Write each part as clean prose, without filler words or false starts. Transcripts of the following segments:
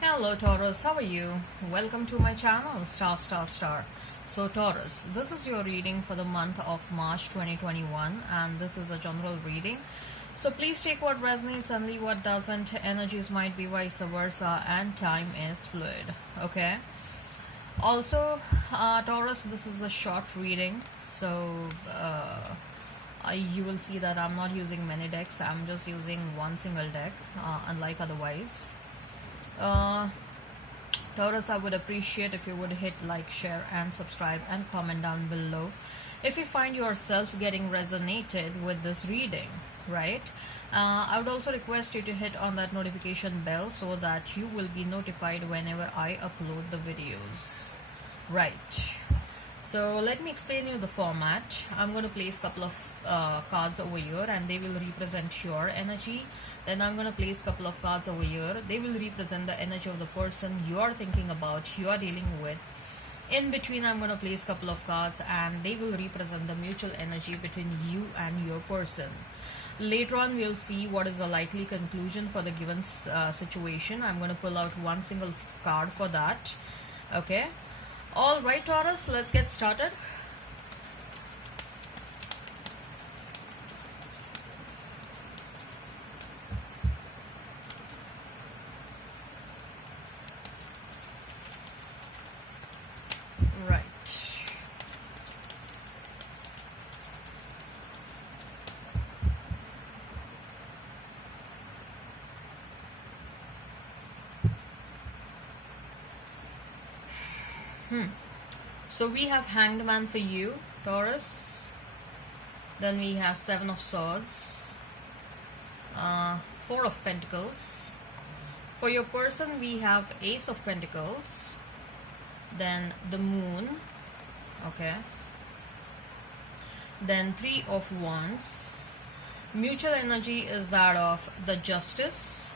Hello Taurus, how are you? Welcome to my channel, Star Star Star. So Taurus, this is your reading for the month of March 2021 and this is a general reading. So please take what resonates and leave what doesn't. Energies might be vice versa and time is fluid. Okay. Also, Taurus, this is a short reading. So you will see that I'm not using many decks. I'm just using one single deck, unlike otherwise. Taurus, I would appreciate if you would hit like, share, and subscribe and comment down below if you find yourself getting resonated with this reading, right? I would also request you to hit on that notification bell so that you will be notified whenever I upload the videos, right? So let me explain you the format. I'm going to place a couple of cards over here and they will represent your energy. Then I'm going to place a couple of cards over here. They will represent the energy of the person you are thinking about, you are dealing with. In between, I'm going to place a couple of cards and they will represent the mutual energy between you and your person. Later on, we'll see what is the likely conclusion for the given situation. I'm going to pull out one single card for that. Okay. All right, Taurus, let's get started. Right. So we have Hanged Man for you, Taurus. Then we have Seven of Swords, Four of Pentacles. For your person, we have Ace of Pentacles, then the Moon, okay, then Three of Wands. Mutual energy is that of the Justice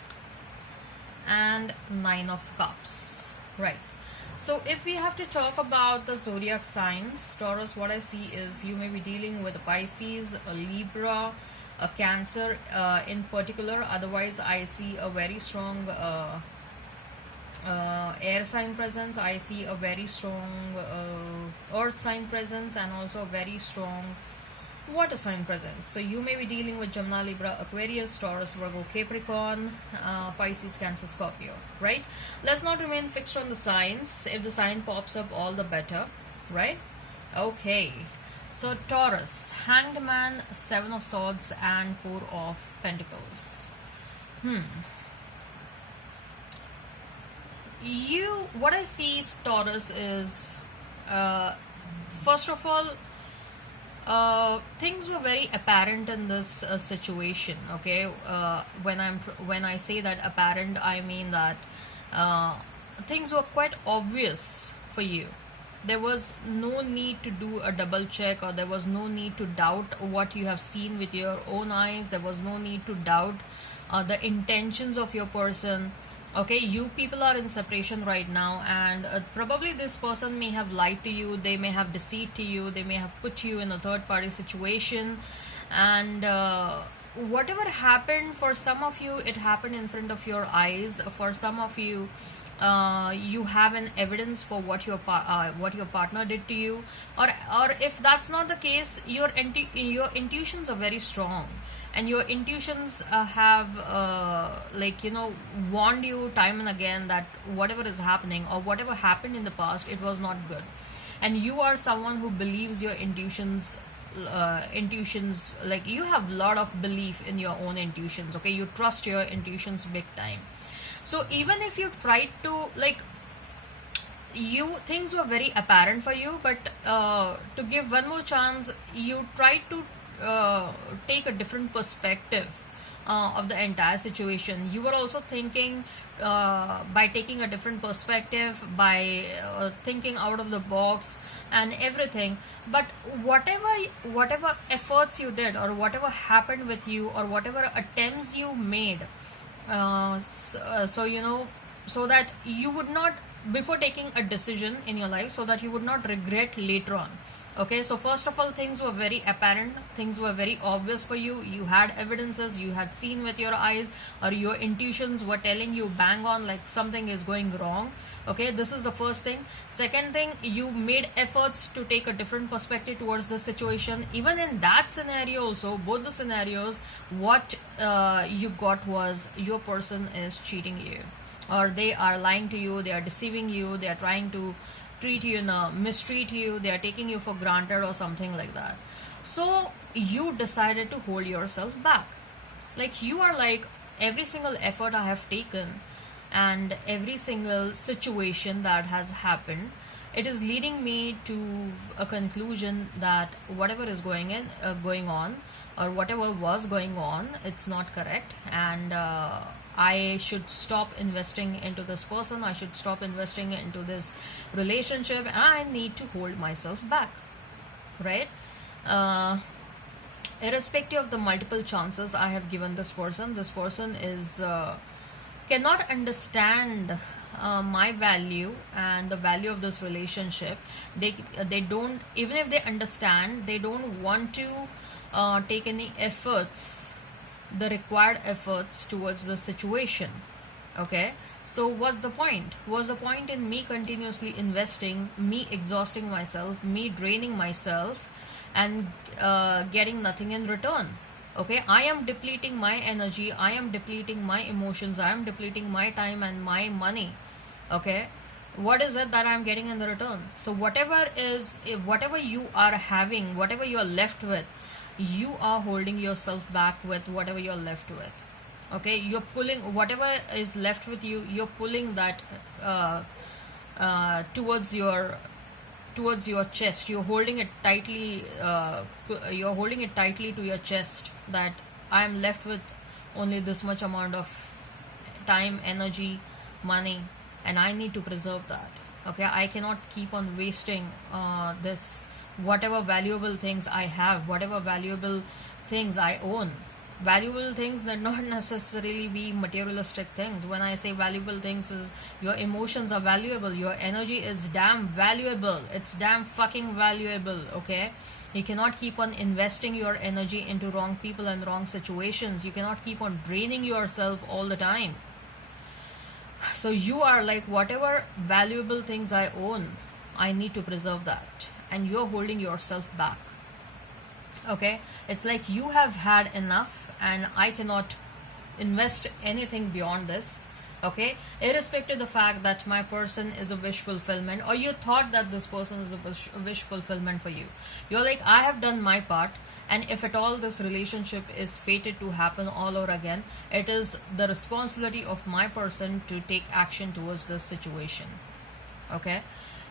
and Nine of Cups, right? So if we have to talk about the zodiac signs, Taurus, what I see is you may be dealing with a Pisces, a Libra, a Cancer in particular. Otherwise, I see a very strong air sign presence. I see a very strong earth sign presence and also a very strong water sign presence. So you may be dealing with Gemini, Libra, Aquarius, Taurus, Virgo, Capricorn, Pisces, Cancer, Scorpio, right? Let's not remain fixed on the signs. If the sign pops up, all the better, right? Okay. So Taurus, Hanged Man, Seven of Swords, and Four of Pentacles. What I see, Taurus, is first of all, things were very apparent in this situation. Okay, when I say that apparent, I mean that things were quite obvious for you. There was no need to do a double check, or there was no need to doubt what you have seen with your own eyes. There was no need to doubt the intentions of your person. Okay, you people are in separation right now, and probably this person may have lied to you, they may have deceived to you, they may have put you in a third party situation, and whatever happened, for some of you it happened in front of your eyes. For some of you, you have an evidence for what your partner did to you, or if that's not the case, your intuitions are very strong, and your intuitions have warned you time and again that whatever is happening or whatever happened in the past, it was not good. And you are someone who believes your intuitions, like you have a lot of belief in your own intuitions. Okay, you trust your intuitions big time. So even if you tried to, things were very apparent for you, but to give one more chance, you tried to take a different perspective of the entire situation. You were also thinking, by taking a different perspective, by thinking out of the box and everything. But whatever efforts you did, or whatever happened with you, or whatever attempts you made, so that you would not, before taking a decision in your life, so that you would not regret later on. Okay, so first of all, things were very apparent, things were very obvious for you. You had evidences, you had seen with your eyes, or your intuitions were telling you bang on like something is going wrong. Okay, this is the first thing. Second thing, you made efforts to take a different perspective towards the situation. Even in that scenario also, both the scenarios, what you got was your person is cheating you, or they are lying to you, they are deceiving you, they are trying to treat you mistreat you, they are taking you for granted or something like that. So you decided to hold yourself back. Like, you are like, every single effort I have taken and every single situation that has happened, it is leading me to a conclusion that whatever is going on, or whatever was going on, it's not correct, and I should stop investing into this person, I should stop investing into this relationship, and I need to hold myself back, right? Irrespective of the multiple chances I have given this person is cannot understand my value and the value of this relationship. They don't, even if they understand, they don't want to take any efforts, the required efforts towards the situation. Okay, so what's the point in me continuously investing, me exhausting myself, me draining myself, and getting nothing in return? Okay, I am depleting my energy, I am depleting my emotions, I am depleting my time and my money. Okay, what is it that I'm getting in the return? So whatever you are having, whatever you are left with, you are holding yourself back with whatever you're left with. Okay, you're pulling whatever is left with you, you're pulling that towards your chest. You're holding it tightly to your chest, that I am left with only this much amount of time, energy, money, and I need to preserve that. Okay, I cannot keep on wasting this, whatever valuable things I have, whatever valuable things I own. Valuable things that not necessarily be materialistic things. When I say valuable things, is your emotions are valuable, your energy is damn valuable, it's damn fucking valuable. Okay, you cannot keep on investing your energy into wrong people and wrong situations. You cannot keep on draining yourself all the time. So you are like, whatever valuable things I own, I need to preserve that, and you're holding yourself back. Okay, it's like you have had enough and I cannot invest anything beyond this. Okay, irrespective of the fact that my person is a wish fulfillment, or you thought that this person is a wish fulfillment for you. You're like, I have done my part, and if at all this relationship is fated to happen all over again, it is the responsibility of my person to take action towards this situation. Okay,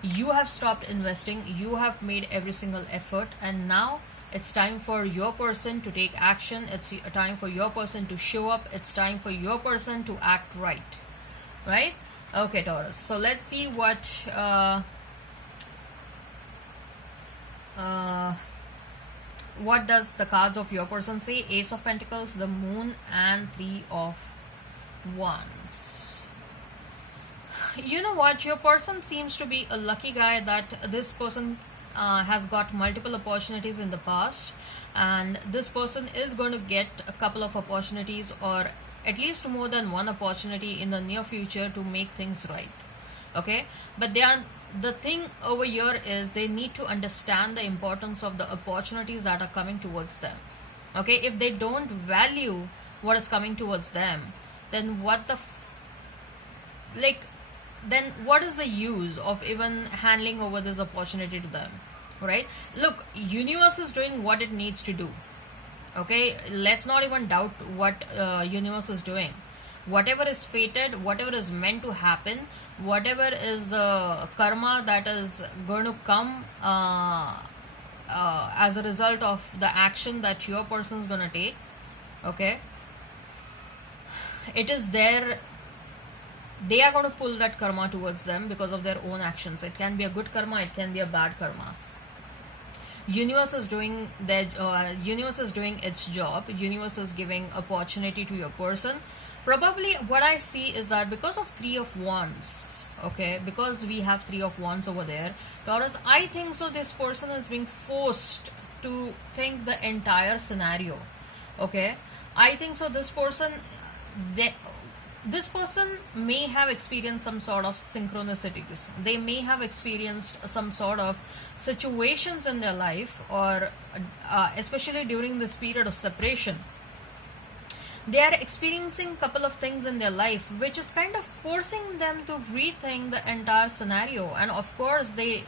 you have stopped investing, you have made every single effort, and now it's time for your person to take action. It's time for your person to show up. It's time for your person to act right. Right? Okay, Taurus. So let's see what does the cards of your person say. Ace of Pentacles, the Moon, and Three of Wands. You know what? Your person seems to be a lucky guy, that this person has got multiple opportunities in the past, and this person is going to get a couple of opportunities, or at least more than one opportunity in the near future to make things right. Okay, but the thing over here is they need to understand the importance of the opportunities that are coming towards them. Okay, if they don't value what is coming towards them, then then what is the use of even handling over this opportunity to them? Right? Look, universe is doing what it needs to do. Okay, let's not even doubt what universe is doing. Whatever is fated, whatever is meant to happen, whatever is the karma that is going to come as a result of the action that your person is going to take, okay, it is there. They are going to pull that karma towards them because of their own actions. It can be a good karma, it can be a bad karma. Universe is doing its job. Universe is giving opportunity to your person. Probably what I see is that because of Three of Wands, okay, because we have three of wands over there. Taurus, I think so this person is being forced to think the entire scenario, okay. I think so they this person may have experienced some sort of synchronicities. They may have experienced some sort of situations in their life, or especially during this period of separation, they are experiencing couple of things in their life which is kind of forcing them to rethink the entire scenario. And of course they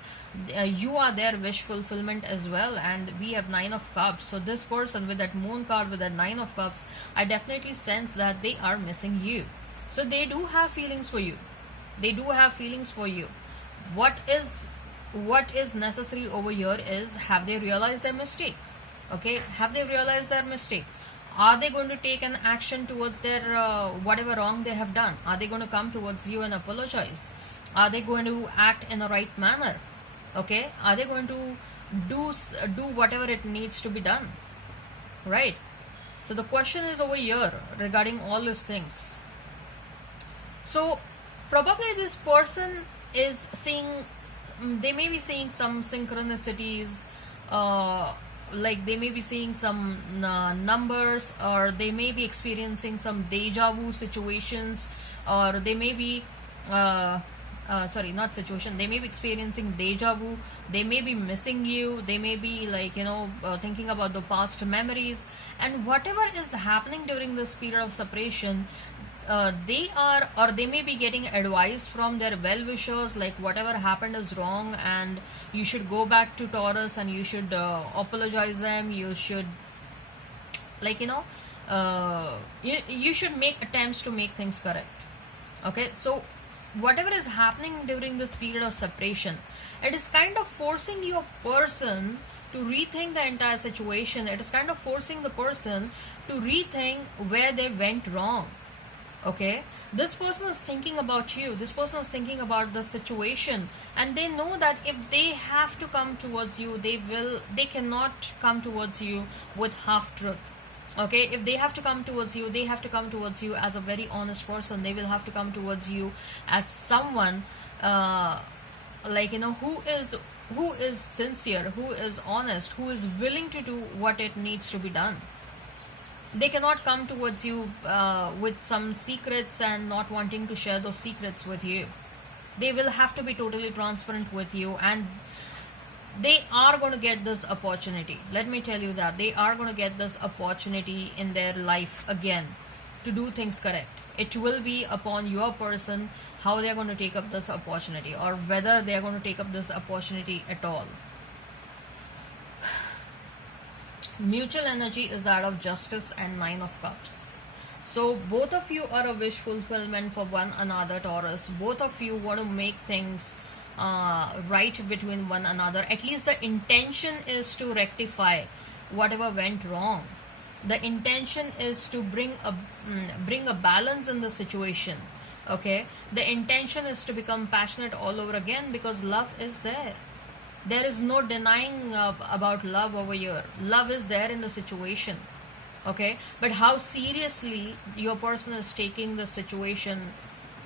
you are their wish fulfillment as well. And we have 9 of cups, so this person with that moon card, with that 9 of cups, I definitely sense that they are missing you. So they do have feelings for you. They do have feelings for you. What is necessary over here is, have they realized their mistake? Okay, have they realized their mistake? Are they going to take an action towards their whatever wrong they have done? Are they going to come towards you and apologize? Are they going to act in a right manner? Okay, are they going to do whatever it needs to be done, right? So the question is over here regarding all these things. So probably this person is seeing, they may be seeing some synchronicities, like they may be seeing some numbers, or they may be experiencing some deja vu situations, or they may be sorry, not situation, they may be experiencing deja vu. They may be missing you. They may be like, thinking about the past memories. And whatever is happening during this period of separation, they may be getting advice from their well-wishers, like whatever happened is wrong and you should go back to Taurus and you should apologize them. You should, like, you should make attempts to make things correct. Okay, so whatever is happening during this period of separation, it is kind of forcing your person to rethink the entire situation. It is kind of forcing the person to rethink where they went wrong. Okay, this person is thinking about you. This person is thinking about the situation, and they know that if they have to come towards you, they cannot come towards you with half truth. Okay, if they have to come towards you, they have to come towards you as a very honest person. They will have to come towards you as someone who is sincere, who is honest, who is willing to do what it needs to be done. They cannot come towards you with some secrets and not wanting to share those secrets with you. They will have to be totally transparent with you, and they are going to get this opportunity. Let me tell you that they are going to get this opportunity in their life again to do things correct. It will be upon your person how they are going to take up this opportunity, or whether they are going to take up this opportunity at all. Mutual energy is that of Justice and 9 of Cups. So both of you are a wish fulfillment for one another, Taurus. Both of you want to make things right between one another. At least the intention is to rectify whatever went wrong. The intention is to bring a balance in the situation. Okay, the intention is to become passionate all over again, because love is there. There is no denying about love over here. Love is there in the situation. Okay, but how seriously your person is taking the situation,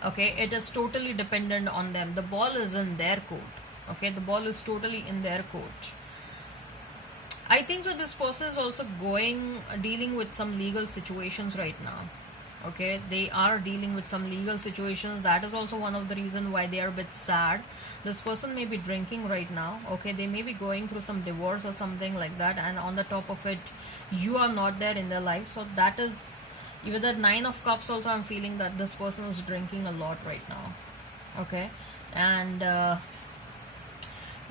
okay, it is totally dependent on them. The ball is in their court. Okay, the ball is totally in their court. I think so this person is also dealing with some legal situations right now. Okay, they are dealing with some legal situations. That is also one of the reasons why they are a bit sad. This person may be drinking right now. Okay, they may be going through some divorce or something like that, and on the top of it, you are not there in their life. So that is, even the 9 of Cups also, I'm feeling that this person is drinking a lot right now. Okay, and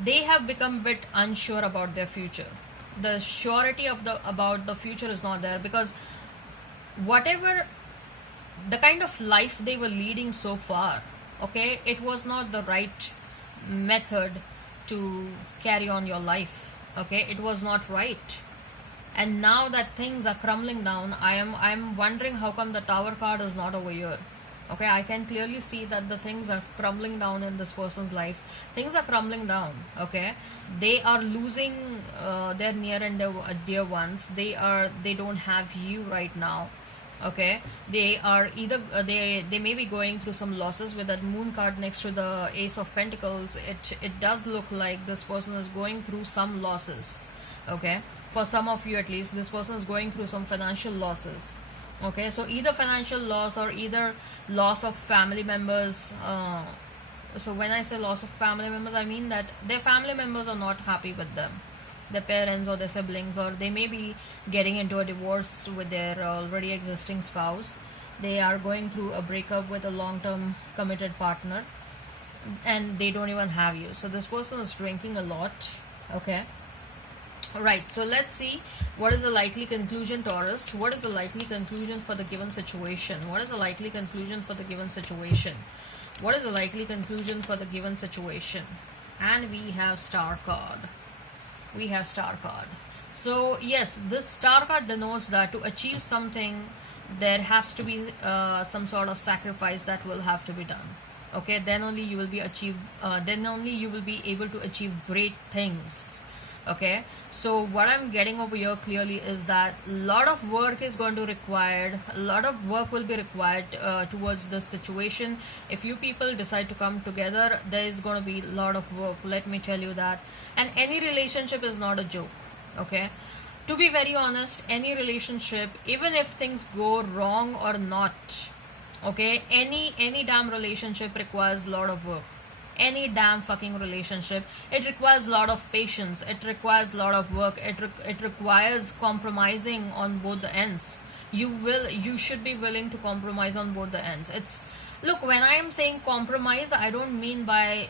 they have become a bit unsure about their future. The surety of about the future is not there, because whatever the kind of life they were leading so far, okay, it was not the right method to carry on your life. Okay, it was not right. And now that things are crumbling down, I'm wondering how come the Tower card is not over here. Okay, I can clearly see that the things are crumbling down in this person's life. Things are crumbling down. Okay, they are losing their near and dear ones. They don't have you right now. Okay, they are either they may be going through some losses. With that moon card next to the ace of pentacles, it does look like this person is going through some losses. Okay, for some of you at least, this person is going through some financial losses. Okay, so either financial loss or either loss of family members. So when I say loss of family members, I mean that their family members are not happy with them, their parents or their siblings, or they may be getting into a divorce with their already existing spouse. They are going through a breakup with a long-term committed partner, and they don't even have you. So this person is drinking a lot. Okay, right, so let's see what is the likely conclusion, Taurus. What is the likely conclusion for the given situation? What is the likely conclusion for the given situation? What is the likely conclusion for the given situation? And we have Star card. We have Star card. So yes, this Star card denotes that to achieve something, there has to be some sort of sacrifice that will have to be done. Okay, then only you will be able to achieve great things. Okay, so what I'm getting over here clearly is that a lot of work is going to required, a lot of work will be required towards this situation. If you people decide to come together, there is going to be a lot of work, let me tell you that. And any relationship is not a joke. Okay, to be very honest, any relationship, even if things go wrong or not, okay, any damn relationship requires a lot of work. Any damn fucking relationship, it requires a lot of patience, it requires a lot of work, it requires compromising on both the ends. You should be willing to compromise on both the ends. It's, look, when I am saying compromise, I don't mean by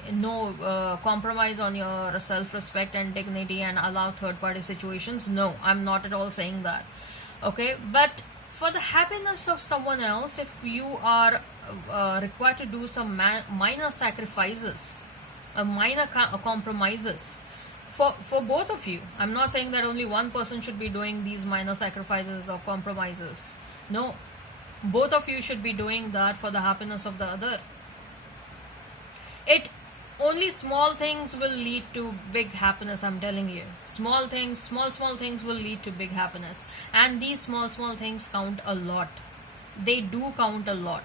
compromise on your self-respect and dignity and allow third-party situations. No, I'm not at all saying that. Okay, but for the happiness of someone else, if you are required to do some minor sacrifices, minor compromises for both of you. I'm not saying that only one person should be doing these minor sacrifices or compromises. No, both of you should be doing that for the happiness of the other. It only small things will lead to big happiness, I'm telling you. Small things, small things will lead to big happiness, and these small things count a lot. They do count a lot.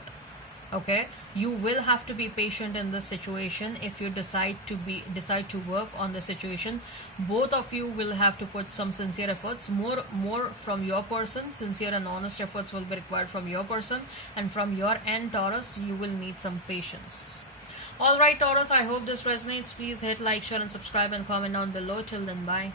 Okay, you will have to be patient in this situation. If you decide to work on the situation, both of you will have to put some sincere efforts, more from your person. Sincere and honest efforts will be required from your person, and from your end, Taurus, you will need some patience. Alright, Taurus, I hope this resonates. Please hit like, share and subscribe and comment down below. Till then, bye.